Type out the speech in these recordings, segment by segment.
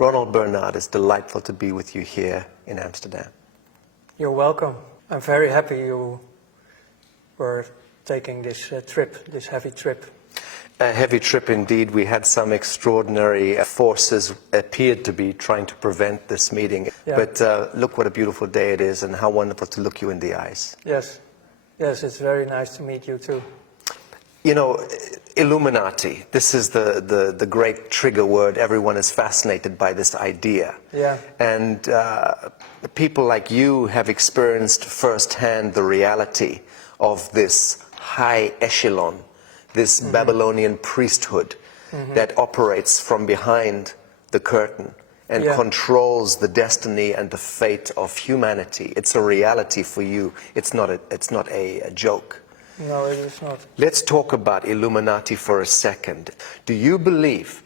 Ronald Bernard, it's delightful to be with you here in Amsterdam. You're welcome. I'm very happy you were taking this trip, this heavy trip. A heavy trip indeed. We had some extraordinary forces appeared to be trying to prevent this meeting. Yeah. But look what a beautiful day it is and how wonderful to look you in the eyes. Yes, it's very nice to meet you too. You know, illuminati, this is the great trigger word. Everyone is fascinated by this idea. Yeah. And people like you have experienced firsthand the reality of this high echelon, this Babylonian priesthood that operates from behind the curtain and controls the destiny and the fate of humanity. It's a reality for you. It's not a joke. No, it is not. Let's talk about Illuminati for a second. Do you believe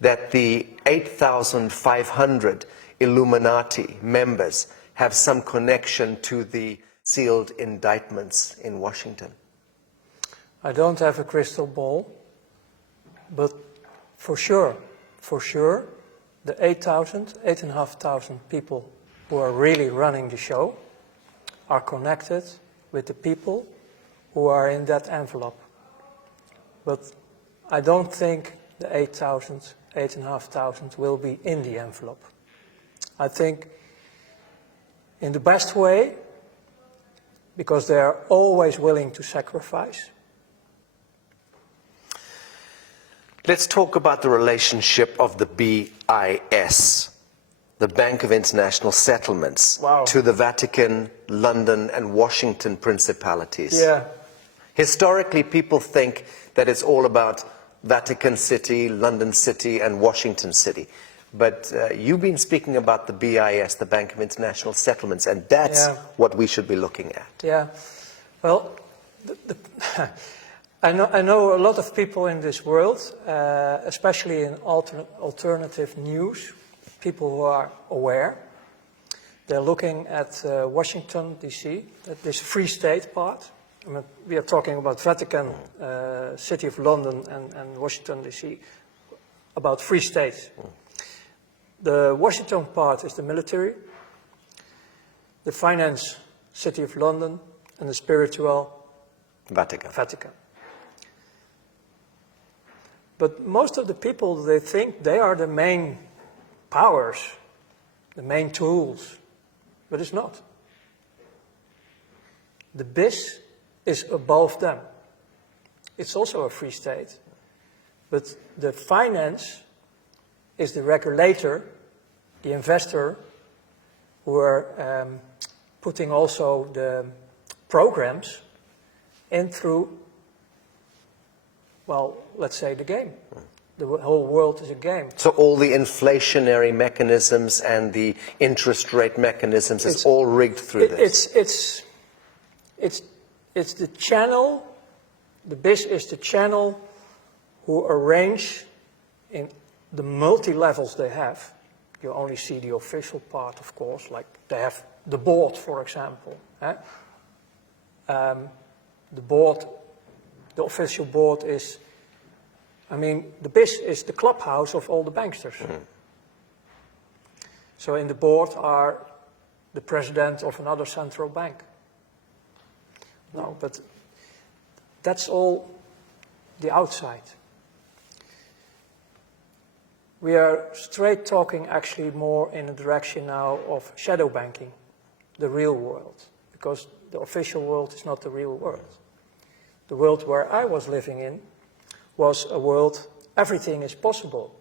that the 8,500 Illuminati members have some connection to the sealed indictments in Washington? I don't have a crystal ball, but for sure, the 8,500 people who are really running the show are connected with the people who are in that envelope. But I don't think the 8,500 will be in the envelope. I think in the best way, because they are always willing to sacrifice. Let's talk about the relationship of the BIS, the Bank of International Settlements, to the Vatican, London, and Washington principalities. Yeah. Historically, people think that it's all about Vatican City, London City, and Washington City. But you've been speaking about the BIS, the Bank of International Settlements, and that's what we should be looking at. Yeah. Well, I know a lot of people in this world, especially in alternative news, people who are aware. They're looking at Washington, D.C., at this Free State part. I mean, we are talking about Vatican, City of London, and Washington, D.C., about Free States. The Washington part is the military, the finance, City of London, and the spiritual, Vatican. But most of the people, they think they are the main powers, the main tools, but it's not. The BIS is above them. It's also a free state, but the finance is the regulator, the investor, who are putting also the programs in through, well, let's say the game. The whole world is a game. So all the inflationary mechanisms and the interest rate mechanisms is all rigged through this? It's the channel, the BIS is the channel who arrange in the multi-levels they have. You only see the official part, of course, like they have the board, for example. The board, the official board is, I mean, the BIS is the clubhouse of all the banksters. So in the board are the president of another central bank. No, but that's all the outside. We are straight talking actually more in the direction now of shadow banking, the real world, because the official world is not the real world. The world where I was living in was a world, everything is possible.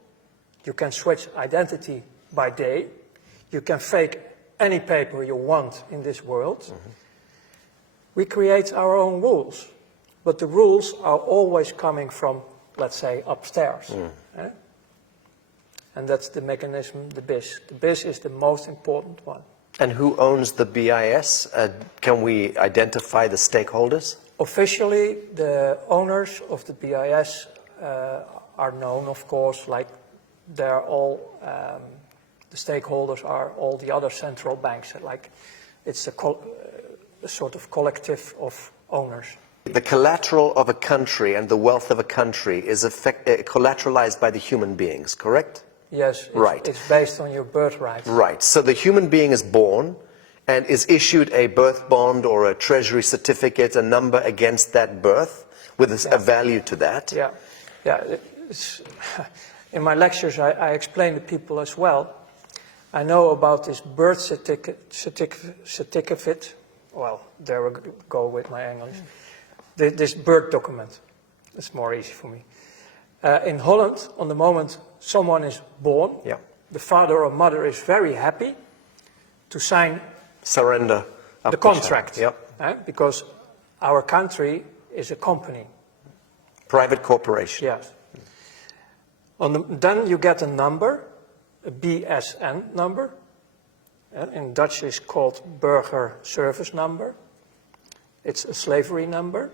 You can switch identity by day, you can fake any paper you want in this world. We create our own rules, but the rules are always coming from, let's say, upstairs. And that's the mechanism, the BIS. The BIS is the most important one. And who owns the BIS? Can we identify the stakeholders? Officially, the owners of the BIS are known, of course, like they're all, the stakeholders are all the other central banks. Like it's a sort of collective of owners. The collateral of a country and the wealth of a country is collateralized by the human beings, correct? Yes, Right. it's based on your birthright. Right. So the human being is born and is issued a birth bond or a treasury certificate, a number against that birth with a value to that. Yeah, yeah. In my lectures, I explain to people as well. I know about this birth certificate. Well, there we go with my English. This birth document. It's more easy for me. In Holland, on the moment someone is born, the father or mother is very happy to sign Surrender the contract. Because our country is a company. Private corporation. Yes. Then you get a number, a BSN number. In Dutch it's called Burger Service Number. It's a slavery number.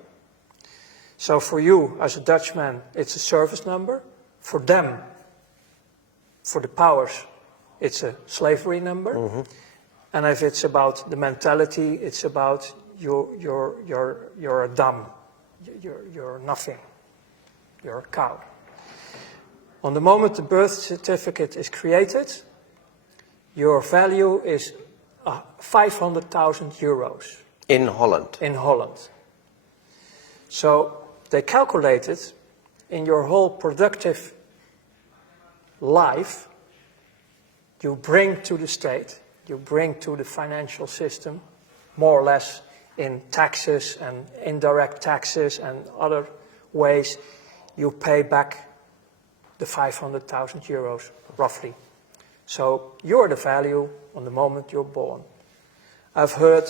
So for you, as a Dutchman, it's a service number. For them, for the powers, it's a slavery number. Mm-hmm. And if it's about the mentality, it's about you're a dumb, you're nothing, you're a cow. On the moment the birth certificate is created, your value is 500,000 euros. In Holland? In Holland. So they calculated in your whole productive life, you bring to the state, you bring to the financial system, more or less in taxes and indirect taxes and other ways, you pay back the 500,000 euros, roughly. So you're the value on the moment you're born. I've heard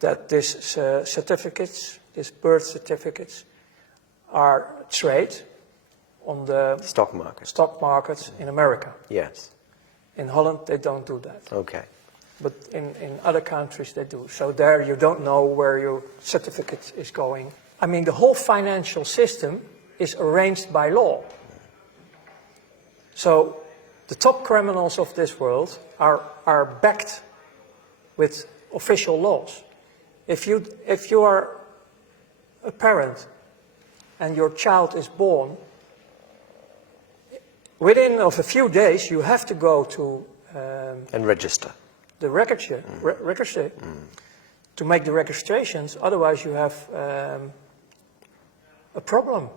that these certificates, these birth certificates, are traded on the stock markets in America. Yes. In Holland, they don't do that. Okay. But in other countries, they do. So there you don't know where your certificate is going. I mean, the whole financial system is arranged by law. So the top criminals of this world are backed with official laws. If you are a parent and your child is born, within of a few days you have to go to and register the register to make the registrations. Otherwise, you have a problem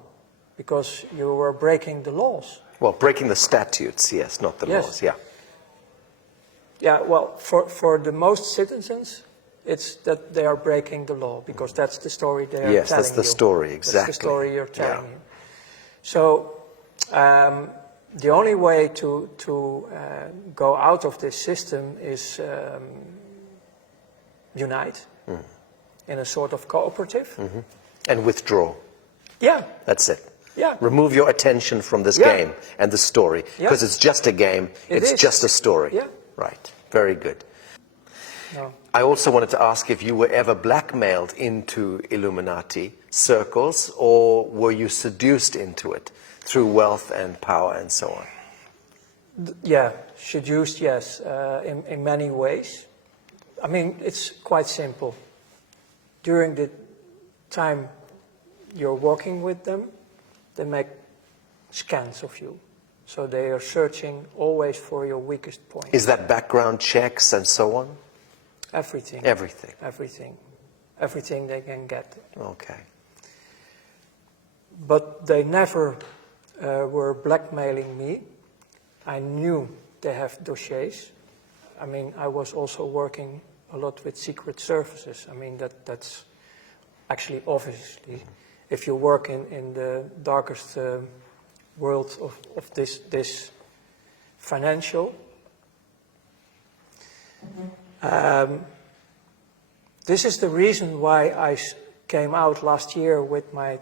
because you are breaking the laws. Well, breaking the statutes, yes, not the laws. Yeah. Yeah. Well, for the most citizens, it's that they are breaking the law because that's the story they are telling you. Yes, that's the story, exactly. That's the story you're telling you. So the only way to go out of this system is unite in a sort of cooperative. Mm-hmm. And withdraw. Yeah. That's it. Yeah. Remove your attention from this game and the story, because it's just a game, it's just a story. Yeah. Right. Very good. No. I also wanted to ask if you were ever blackmailed into Illuminati circles, or were you seduced into it through wealth and power and so on? Yeah, seduced, yes, in many ways. I mean, it's quite simple. During the time you're working with them, they make scans of you. So they are searching always for your weakest point. Is that background checks and so on? Everything. Everything. Everything. Everything they can get. Okay. But they never were blackmailing me. I knew they have dossiers. I mean, I was also working a lot with secret services. I mean, that's actually obviously, if you work in the darkest world of this financial, this is the reason why I came out last year with my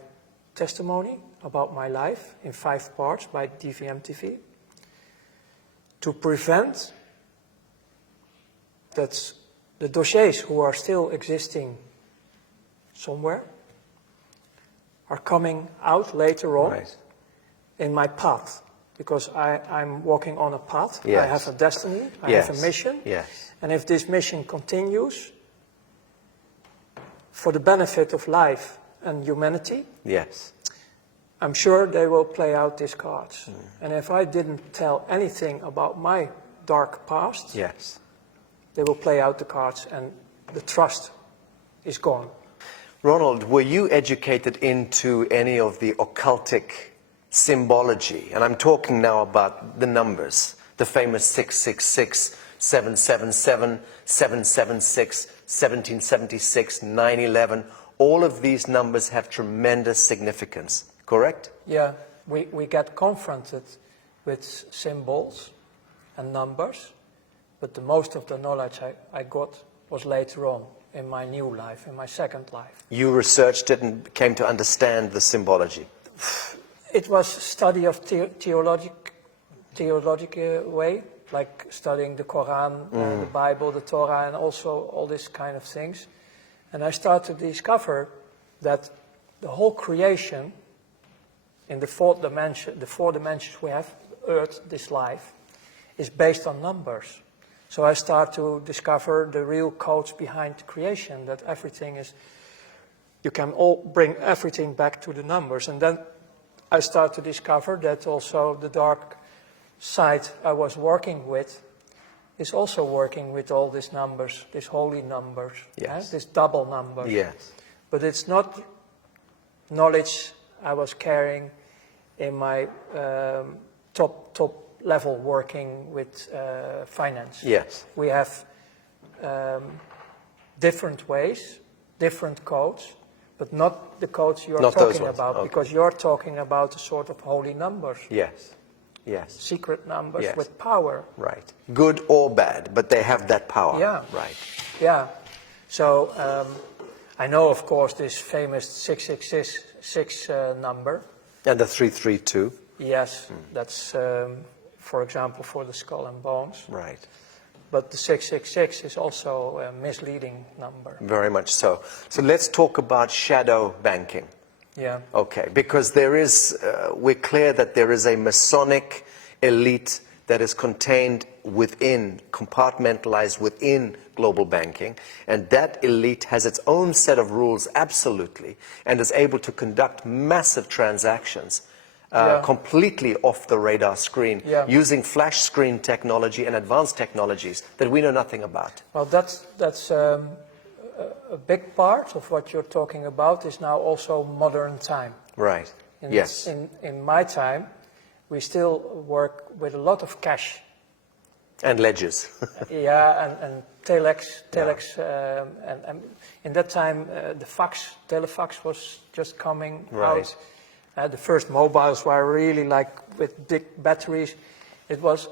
testimony about my life in 5 parts by DVM TV, to prevent that the dossiers who are still existing somewhere are coming out later on in my path, because I'm walking on a path. I have a destiny, I have a mission, and if this mission continues for the benefit of life and humanity, I'm sure they will play out these cards. And if I didn't tell anything about my dark past, Yes. they will play out the cards and the trust is gone. Ronald, were you educated into any of the occultic symbology? And I'm talking now about the numbers, the famous 666, 777, 776, 1776, 9/11. All of these numbers have tremendous significance, correct? Yeah, we get confronted with symbols and numbers, but the most of the knowledge I got was later on in my new life, in my second life. You researched it and came to understand the symbology. It was study of theological way, like studying the Quran, the Bible, the Torah, and also all these kind of things. And I started to discover that the whole creation in the four dimensions we have, Earth, this life, is based on numbers. So I start to discover the real codes behind creation, that everything is, you can all bring everything back to the numbers. And then I start to discover that also the dark side I was working with is also working with all these numbers, these holy numbers, yes. These double numbers. Yes. But it's not knowledge I was carrying in my top level working with finance. Yes. We have different ways, different codes, but not the codes you're Not those talking ones. about, Okay. because you're talking about a sort of holy numbers, Yes. Yes. secret numbers Yes. with power. Right. Good or bad, but they have that power. Yeah. Right. Yeah. So I know, of course, this famous 666 number. And the 332. Yes, that's, for example, for the skull and bones. Right. But the 666 is also a misleading number. Very much so. So let's talk about shadow banking. Yeah. Okay, because there is, we're clear that there is a Masonic elite that is contained within, compartmentalized within global banking, and that elite has its own set of rules, absolutely, and is able to conduct massive transactions completely off the radar screen, using flash screen technology and advanced technologies that we know nothing about. Well, that's a big part of what you're talking about is now also modern time. Right. Yes. In my time, we still work with a lot of cash. And ledgers. And telex, and in that time the telefax was just coming out. The first mobiles were really like with big batteries. It was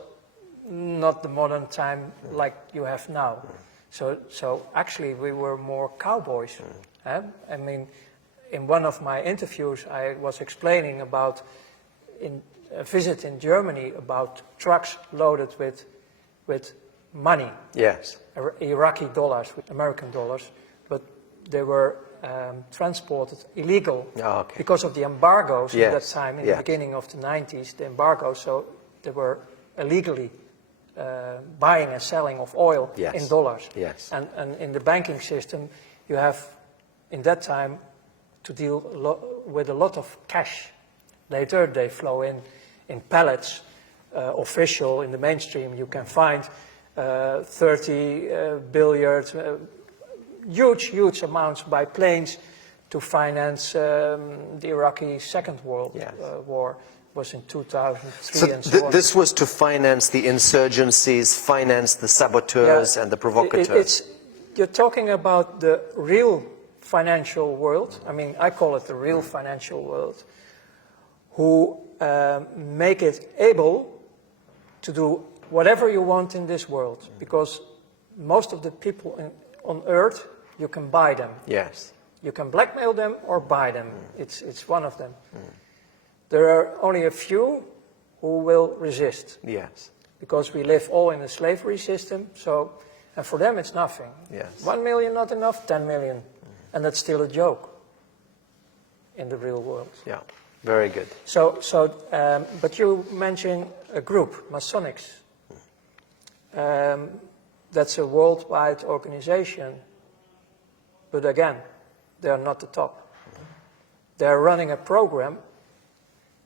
not the modern time like you have now. So actually we were more cowboys. I mean, in one of my interviews I was explaining about a visit in Germany about trucks loaded with money. Yes. Iraqi dollars, with American dollars, but they were transported illegal because of the embargoes at that time, in the beginning of the 90s, the embargoes, so they were illegally buying and selling of oil in dollars. Yes. And in the banking system, you have, in that time, to deal with a lot of cash. Later, they flow in pallets, official, in the mainstream, you can find 30 billiards, huge amounts by planes to finance the Iraqi Second World War. Was in 2003 and so on. This was to finance the insurgencies, finance the saboteurs and the provocateurs. You're talking about the real financial world. I mean, I call it the real financial world, who make it able to do whatever you want in this world, because most of the people on Earth, you can buy them. Yes. You can blackmail them or buy them. It's one of them. There are only a few who will resist. Yes. Because we live all in a slavery system, so, and for them it's nothing. Yes. 1 million not enough, 10 million. And that's still a joke in the real world. Yeah, very good. But you mentioned a group, Masonics. That's a worldwide organization. But again, they are not the top. They are running a program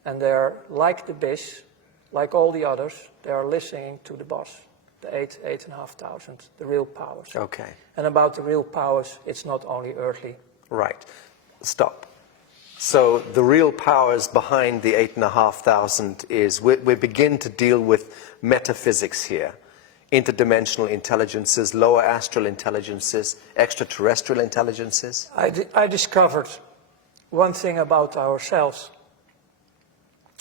And they are like the BIS, like all the others, they are listening to the boss, the 8,500, the real powers. Okay. And about the real powers, it's not only earthly. Right. Stop. So the real powers behind the 8,500 is we begin to deal with metaphysics here. Interdimensional intelligences, lower astral intelligences, extraterrestrial intelligences. I discovered one thing about ourselves.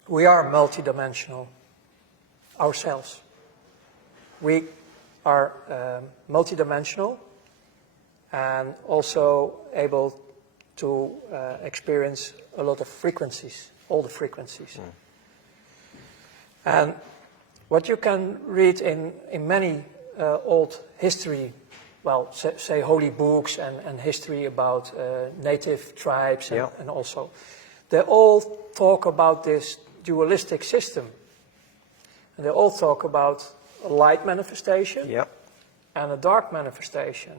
We are multidimensional ourselves. We are multidimensional and also able to experience a lot of frequencies, all the frequencies. And what you can read in many old history, well, say holy books and history about native tribes and also, they all talk about this dualistic system. And they all talk about a light manifestation and a dark manifestation.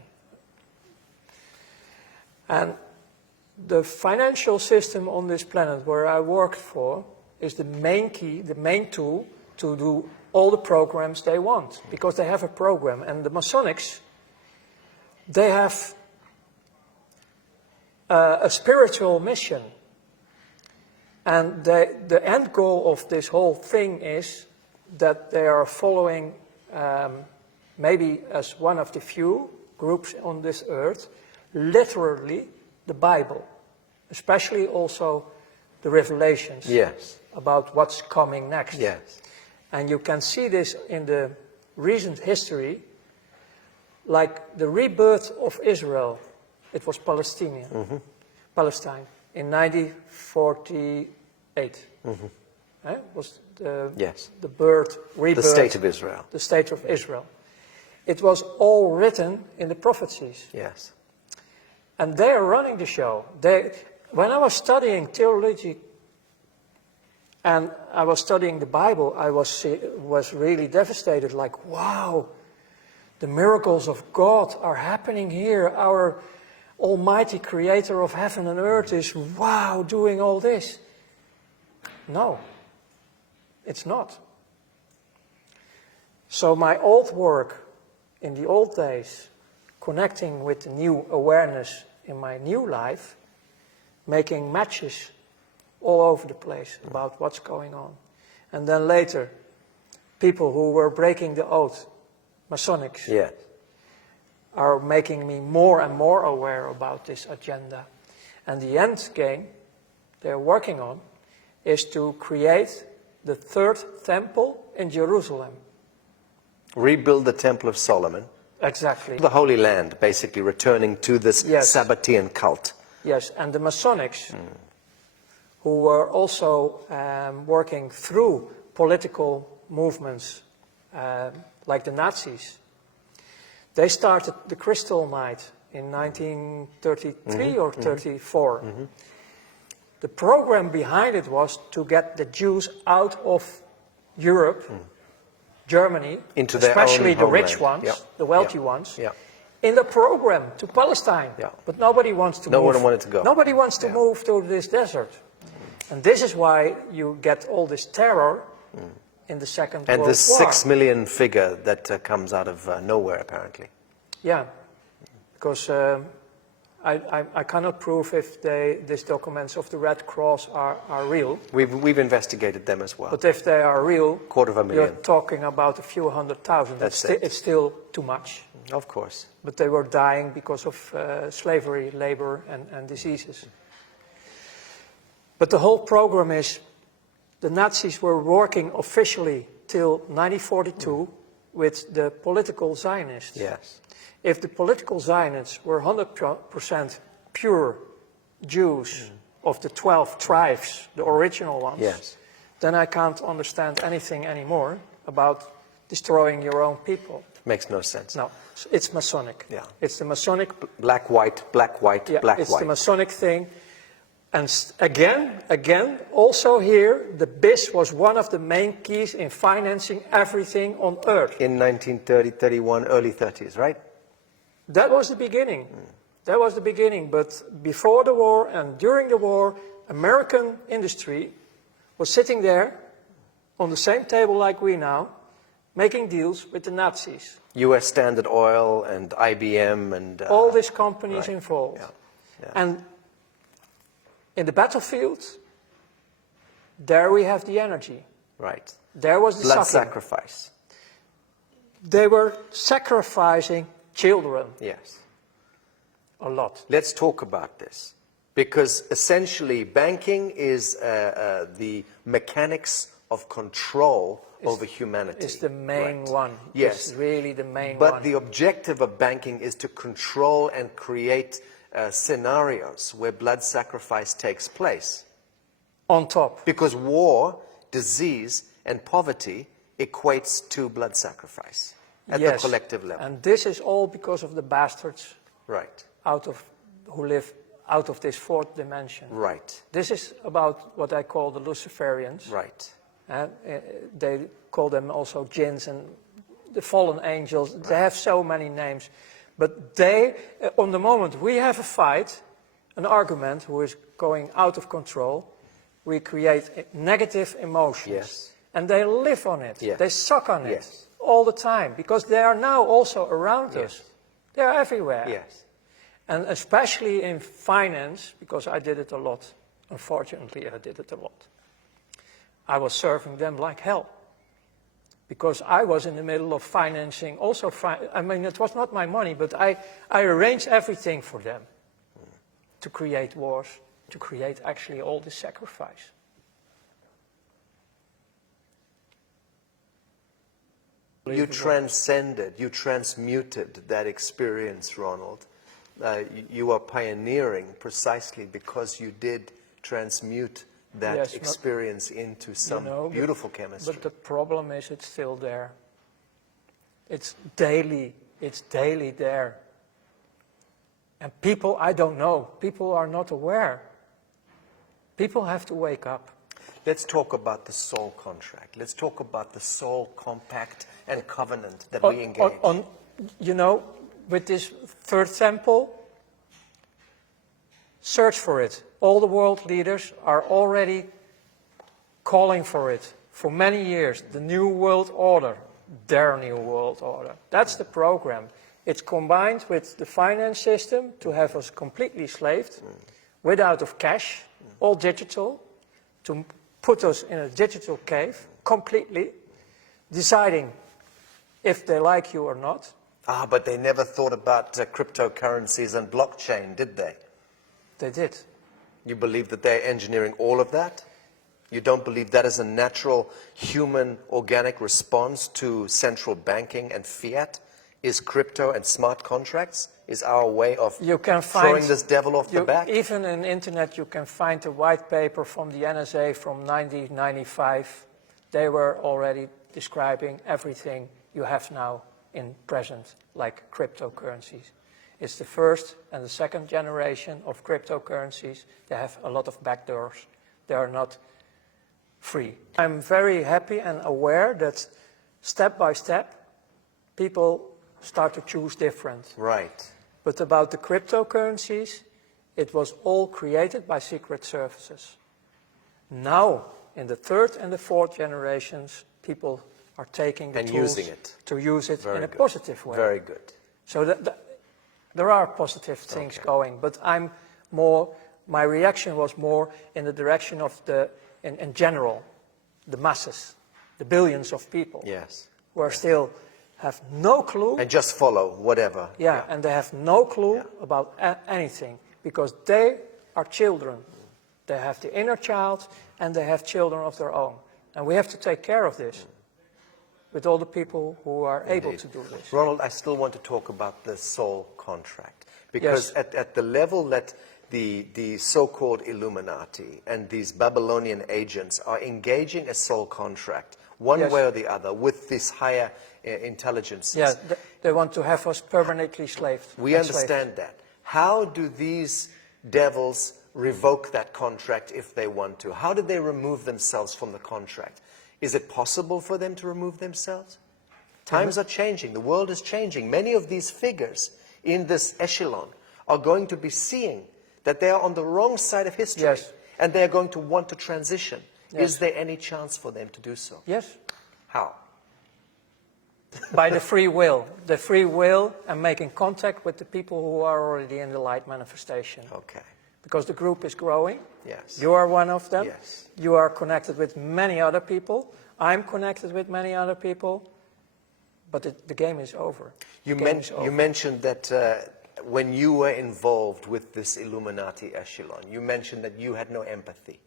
And the financial system on this planet where I worked for is the main key, the main tool to do all the programs they want, because they have a program. And the Masonics, they have a spiritual mission. And the end goal of this whole thing is that they are following, maybe as one of the few groups on this earth, literally the Bible, especially also the Revelations about what's coming next. And you can see this in the recent history, like the rebirth of Israel. It was Palestine in 1948. Was the rebirth, the state of Israel. The state of Israel. It was all written in the prophecies. And they are running the show. When I was studying theology and I was studying the Bible, I was really devastated, like, wow, the miracles of God are happening here. Our Almighty Creator of heaven and earth is, wow, doing all this. No, it's not. So my old work in the old days, connecting with the new awareness in my new life, making matches all over the place about what's going on. And then later, people who were breaking the oath, Masonics, are making me more and more aware about this agenda. And the end game they're working on is to create the third temple in Jerusalem. Rebuild the Temple of Solomon. Exactly. The Holy Land, basically returning to this Sabbatean cult. Yes, and the Masonics, who were also working through political movements like the Nazis, they started the Crystal Night in 1933 or 34. The program behind it was to get the Jews out of Europe, Germany, into especially their own the rich homeland. ones, the wealthy ones, in the program to Palestine. But nobody wants to move. No one wanted to go. Nobody wants to move to this desert. And this is why you get all this terror in the Second World War. And the 6 million figure that comes out of nowhere, apparently. Yeah, because I cannot prove if these documents of the Red Cross are real. We've investigated them as well. But if they are real, 250,000. you're talking about a few 100,000. It's still too much. Of course. But they were dying because of slavery, labor, and diseases. But the whole program is, the Nazis were working officially till 1942 with the political Zionists. If the political Zionists were 100% pure Jews of the 12 tribes, the original ones, then I can't understand anything anymore about destroying your own people. Makes no sense. No, it's Masonic. It's the Masonic... Black, white, black, white, black, it's white. the Masonic thing. And again, also here, the BIS was one of the main keys in financing everything on Earth. In 1930, 31, early 30s, right? That was the beginning. That was the beginning. But before the war and during the war, American industry was sitting there on the same table like we now, making deals with the Nazis. U.S. Standard Oil and IBM and... all these companies right. involved. Yeah. Yeah. And in the battlefield, there we have the energy. Right. There was the Blood suffering. sacrifice. They were sacrificing children Yes. a lot. Let's talk about this. Because essentially banking is the mechanics of control over humanity. It's the main Right. one. Yes. It's really the main But one. the objective of banking is to control and create scenarios where blood sacrifice takes place. On top. Because war, disease, and poverty equates to blood sacrifice at the collective level. And this is all because of the bastards Right. who live out of this fourth dimension. Right. This is about what I call the Luciferians. Right. They call them also jinns and the fallen angels. They have so many names. But they, on the moment we have a fight, an argument who is going out of control, we create negative emotions. Yes. And they live on it. Yes. They suck on it Yes. all the time because they are now also around us. They are everywhere. Yes. And especially in finance, because I did it a lot. Unfortunately, I did it a lot. I was serving them like hell. Because I was in the middle of financing also, I mean, it was not my money, but I arranged everything for them to create wars, to create actually all this sacrifice. You transcended, you transmuted that experience, Ronald. You are pioneering precisely because you did transmute that experience into some beautiful chemistry. But the problem is it's still there. It's daily there. And people, I don't know, people are not aware. People have to wake up. Let's talk about the soul contract. Let's talk about the soul compact and covenant that we engage. You know, with this third temple, search for it. All the world leaders are already calling for it for many years. The new world order, their new world order. That's the program. It's combined with the finance system to have us completely slaved, without of cash, all digital, to put us in a digital cave, completely, deciding if they like you or not. Ah, but they never thought about cryptocurrencies and blockchain, did they? They did. You believe that they're engineering all of that? You don't believe that is a natural human organic response to central banking and fiat? Is crypto and smart contracts? Is our way of throwing this devil off the back? Even on the internet you can find a white paper from the NSA from 1995. They were already describing everything you have now in present, like cryptocurrencies. It's the first and the second generation of cryptocurrencies. They have a lot of backdoors. They are not free. I'm very happy and aware that step by step, people start to choose different. Right. But about the cryptocurrencies, it was all created by secret services. Now, in the third and the fourth generations, people are taking the tools using it. to use it Very in a good. positive way. Very good. So there are positive things going, but my reaction was more in the direction of in general, the masses, the billions of people. Yes. Who are still have no clue. And just follow whatever. Yeah, and they have no clue about anything because they are children. They have the inner child and they have children of their own. And we have to take care of this with all the people who are able to do this. Ronald, I still want to talk about the soul contract because at the level that the so-called Illuminati and these Babylonian agents are engaging a soul contract one way or the other with these higher intelligences. Yeah, they want to have us permanently slaved. We understand that. How do these devils revoke that contract if they want to? How do they remove themselves from the contract? Is it possible for them to remove themselves? Times are changing. The world is changing. Many of these figures in this echelon are going to be seeing that they are on the wrong side of history. Yes. And they are going to want to transition Yes. Is there any chance for them to do so? Yes. How? By the free will. The free will and making contact with the people who are already in the light manifestation. Okay. Because the group is growing. Yes. You are one of them. Yes. You are connected with many other people. I'm connected with many other people. But the game is over. You mentioned that when you were involved with this Illuminati echelon, you mentioned that you had no empathy.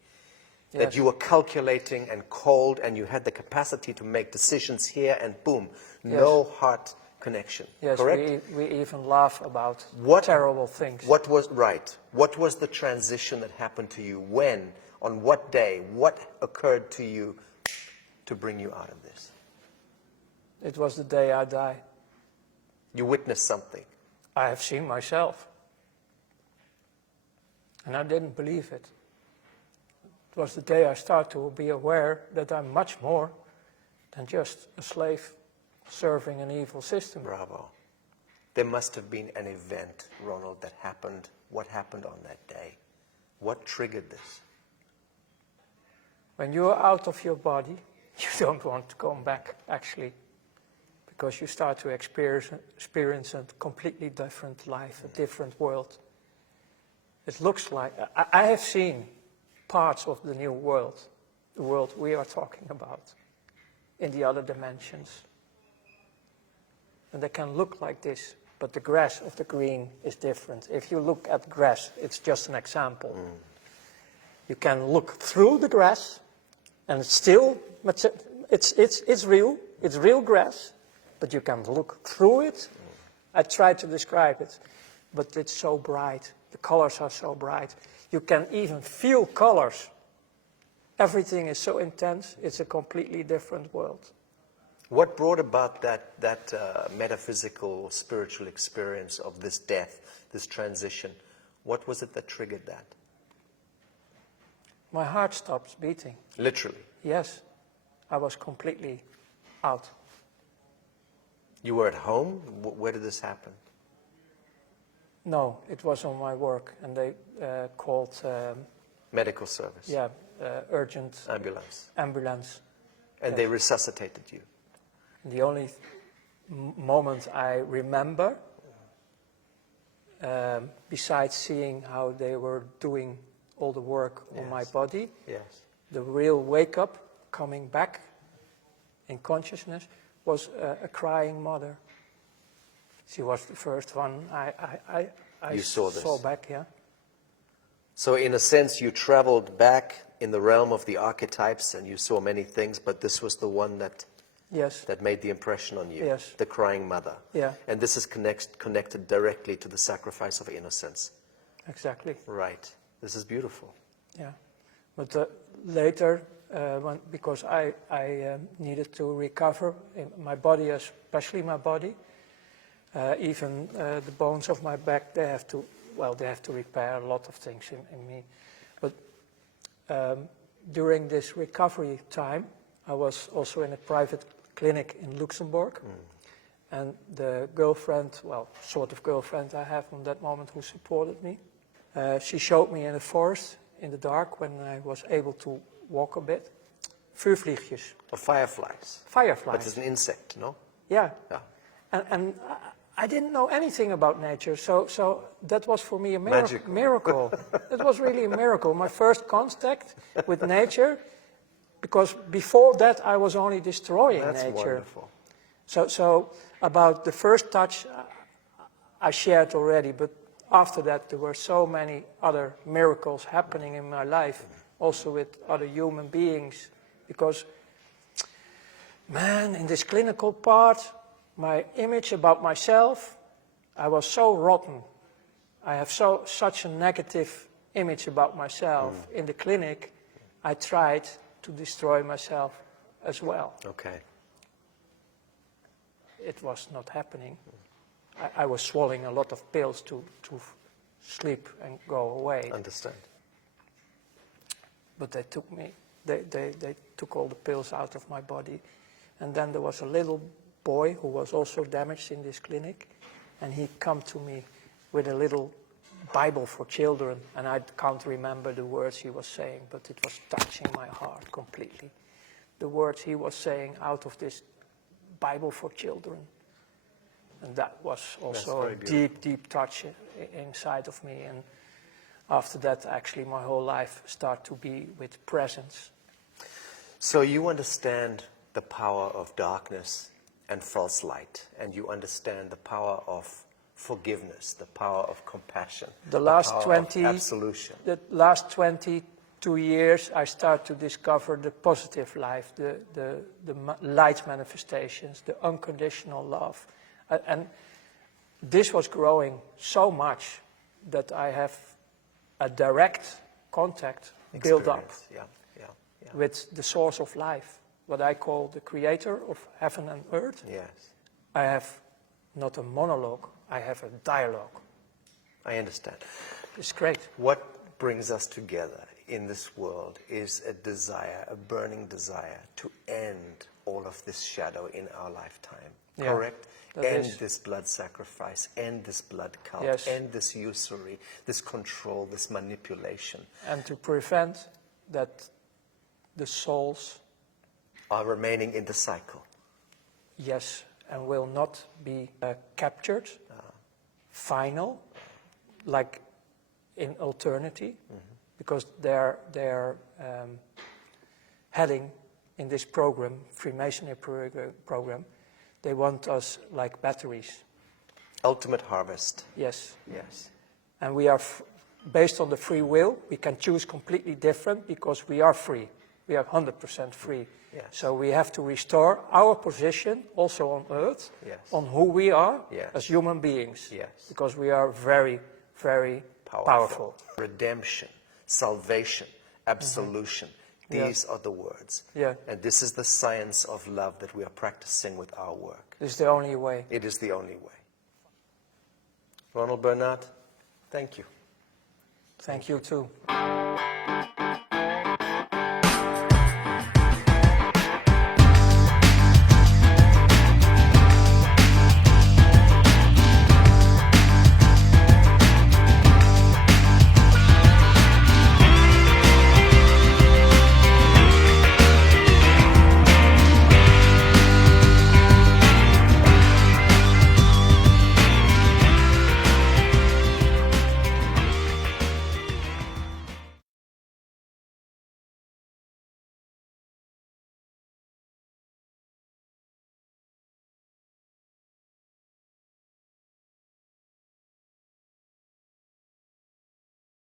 Yes. That you were calculating and cold and you had the capacity to make decisions here and boom, no heart connection. Yes, correct? we even laugh about What- terrible things. What was right? What was the transition that happened to you? When? On what day? What occurred to you to bring you out of this? It was the day I died. You witnessed something. I have seen myself. And I didn't believe it. It was the day I started to be aware that I'm much more than just a slave serving an evil system. Bravo. There must have been an event, Ronald, that happened. What happened on that day? What triggered this? When you're out of your body, you don't want to come back, actually. Because you start to experience a completely different life, a different world. It looks like, I have seen parts of the new world, the world we are talking about, in the other dimensions. And they can look like this, but the grass of the green is different. If you look at grass, it's just an example. You can look through the grass, and it's still, it's real grass, but you can look through it. I tried to describe it, but it's so bright. The colors are so bright. You can even feel colors. Everything is so intense, it's a completely different world. What brought about that metaphysical, spiritual experience of this death, this transition? What was it that triggered that? My heart stops beating. Literally. Yes, I was completely out. You were at home? Where did this happen? No, it was on my work, and they called... Medical service? Yeah, urgent Ambulance. ambulance. And they resuscitated you? The only moment I remember, besides seeing how they were doing all the work on my body, Yes. the real wake-up, coming back in consciousness, was a crying mother. She was the first one I You saw this. saw back, yeah. So in a sense, you traveled back in the realm of the archetypes and you saw many things, but this was the one that Yes, made the impression on you. Yes. The crying mother. yeah, And this is connected directly to the sacrifice of innocence. exactly, Right. This is beautiful. yeah. But later, because I needed to recover in my body, especially my body, even the bones of my back, they have to repair a lot of things in me. But during this recovery time, I was also in a private clinic in Luxembourg. And the girlfriend, well, sort of girlfriend I have from that moment who supported me, she showed me in the forest, in the dark, when I was able to walk a bit, vuurvliegjes. Or fireflies. Fireflies. But it's an insect, no? Yeah. Yeah. And I didn't know anything about nature, so that was for me a Magical. miracle. It was really a miracle. My first contact with nature, because before that I was only destroying That's nature. wonderful. So about the first touch, I shared already, but after that there were so many other miracles happening in my life, also with other human beings, because, man, in this clinical part, my image about myself, I was so rotten. I have such a negative image about myself. In the clinic, I tried to destroy myself as well. Okay. It was not happening. I was swallowing a lot of pills to sleep and go away. Understand. But they took me, they took all the pills out of my body. And then there was a little boy who was also damaged in this clinic. And he come to me with a little Bible for children, and I can't remember the words he was saying, but it was touching my heart completely. The words he was saying out of this Bible for children. And that was also a deep, deep touch inside of me. And after that, actually, my whole life started to be with presence. So you understand the power of darkness and false light, and you understand the power of forgiveness, the power of compassion, The last power 20, of absolution. The last 22 years, I start to discover the positive life, the light manifestations, the unconditional love. And this was growing so much that I have a direct contact built up with the source of life, what I call the creator of heaven and earth. Yes. I have not a monologue, I have a dialogue. I understand. It's great. What brings us together in this world is a desire, a burning desire to end all of this shadow in our lifetime. Yeah, correct? End this blood sacrifice, end this blood cult, Yes. end this usury, this control, this manipulation. And to prevent that the souls, Are remaining in the cycle. yes, and will not be captured, final, like in eternity, because they're heading in this program, Freemasonry program, they want us like batteries. Ultimate harvest. Yes. Yes. And we are, based on the free will, we can choose completely different because we are free. We are 100% free. Yes. So we have to restore our position, also on earth, Yes. on who we are Yes. as human beings. Yes. Because we are very, very powerful. Redemption, salvation, absolution. These are the words. Yeah. And this is the science of love that we are practicing with our work. This is the only way. It is the only way. Ronald Bernard, thank you. Thank you too.